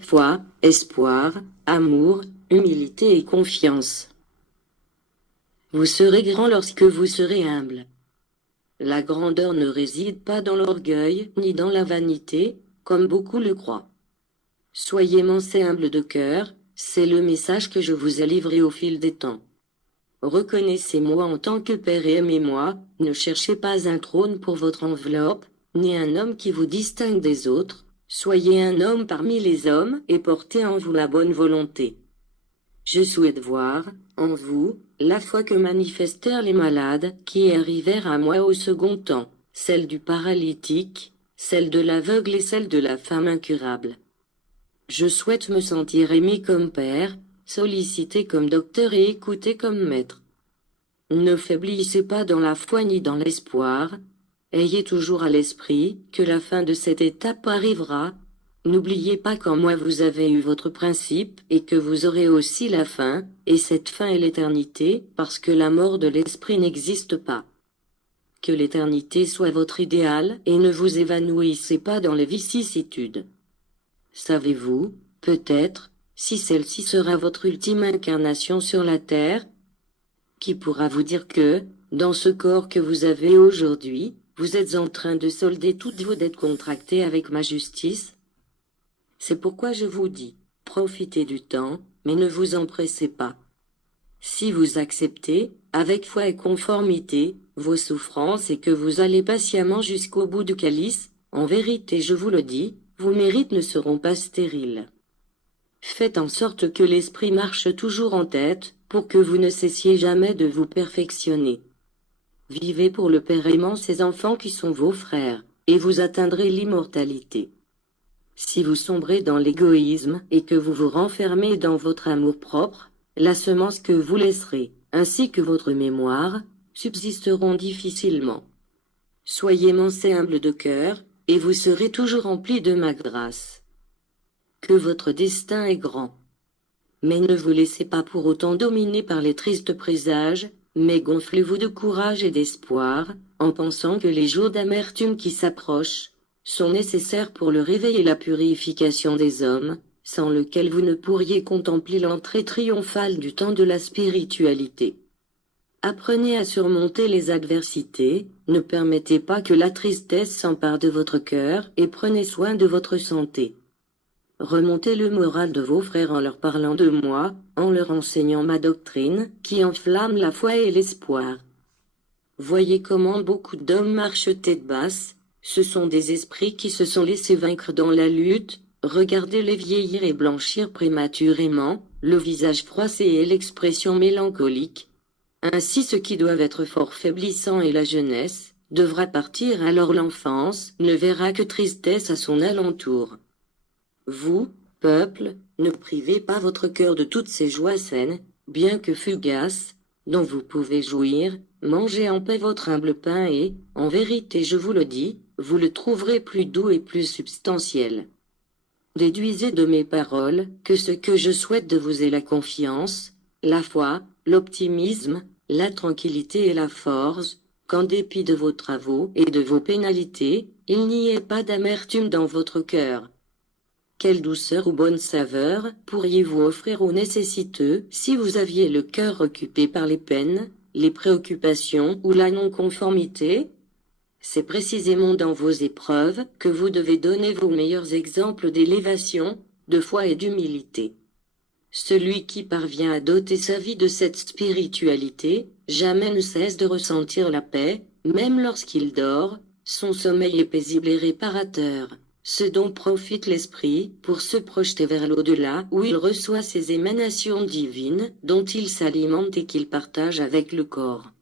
foi, espoir, amour, humilité et confiance. Vous serez grand lorsque vous serez humble. La grandeur ne réside pas dans l'orgueil ni dans la vanité, comme beaucoup le croient. Soyez manses et humbles de cœur, c'est le message que je vous ai livré au fil des temps. Reconnaissez-moi en tant que Père et aimez-moi, ne cherchez pas un trône pour votre enveloppe, ni un homme qui vous distingue des autres, soyez un homme parmi les hommes et portez en vous la bonne volonté. Je souhaite voir, en vous, la foi que manifestèrent les malades qui arrivèrent à moi au second temps, celle du paralytique, celle de l'aveugle et celle de la femme incurable. Je souhaite me sentir aimé comme père, sollicité comme docteur et écouté comme maître. Ne faiblissez pas dans la foi ni dans l'espoir, ayez toujours à l'esprit que la fin de cette étape arrivera. N'oubliez pas qu'en moi vous avez eu votre principe et que vous aurez aussi la fin, et cette fin est l'éternité, parce que la mort de l'esprit n'existe pas. Que l'éternité soit votre idéal et ne vous évanouissez pas dans les vicissitudes. Savez-vous, peut-être, si celle-ci sera votre ultime incarnation sur la terre? Qui pourra vous dire que, dans ce corps que vous avez aujourd'hui, vous êtes en train de solder toutes vos dettes contractées avec ma justice? C'est pourquoi je vous dis, profitez du temps, mais ne vous empressez pas. Si vous acceptez, avec foi et conformité, vos souffrances et que vous allez patiemment jusqu'au bout du calice, en vérité je vous le dis, vos mérites ne seront pas stériles. Faites en sorte que l'esprit marche toujours en tête, pour que vous ne cessiez jamais de vous perfectionner. Vivez pour le Père aimant ses enfants qui sont vos frères, et vous atteindrez l'immortalité. Si vous sombrez dans l'égoïsme et que vous vous renfermez dans votre amour-propre, la semence que vous laisserez, ainsi que votre mémoire, subsisteront difficilement. Soyez manses et humbles de cœur, et vous serez toujours remplis de ma grâce. Que votre destin est grand. Mais ne vous laissez pas pour autant dominer par les tristes présages, mais gonflez-vous de courage et d'espoir, en pensant que les jours d'amertume qui s'approchent sont nécessaires pour le réveil et la purification des hommes, sans lequel vous ne pourriez contempler l'entrée triomphale du temps de la spiritualité. Apprenez à surmonter les adversités, ne permettez pas que la tristesse s'empare de votre cœur et prenez soin de votre santé. Remontez le moral de vos frères en leur parlant de moi, en leur enseignant ma doctrine, qui enflamme la foi et l'espoir. Voyez comment beaucoup d'hommes marchent tête basse, ce sont des esprits qui se sont laissés vaincre dans la lutte, regardez-les vieillir et blanchir prématurément, le visage froissé et l'expression mélancolique. Ainsi ceux qui doivent être fort faiblissants et la jeunesse, devra partir alors l'enfance, ne verra que tristesse à son alentour. Vous, peuple, ne privez pas votre cœur de toutes ces joies saines, bien que fugaces, dont vous pouvez jouir, mangez en paix votre humble pain et, en vérité je vous le dis, vous le trouverez plus doux et plus substantiel. Déduisez de mes paroles que ce que je souhaite de vous est la confiance, la foi, l'optimisme, la tranquillité et la force, qu'en dépit de vos travaux et de vos pénalités, il n'y ait pas d'amertume dans votre cœur. Quelle douceur ou bonne saveur pourriez-vous offrir aux nécessiteux si vous aviez le cœur occupé par les peines, les préoccupations ou la non-conformité? C'est précisément dans vos épreuves que vous devez donner vos meilleurs exemples d'élévation, de foi et d'humilité. Celui qui parvient à doter sa vie de cette spiritualité, jamais ne cesse de ressentir la paix, même lorsqu'il dort, son sommeil est paisible et réparateur, ce dont profite l'esprit pour se projeter vers l'au-delà où il reçoit ses émanations divines dont il s'alimente et qu'il partage avec le corps.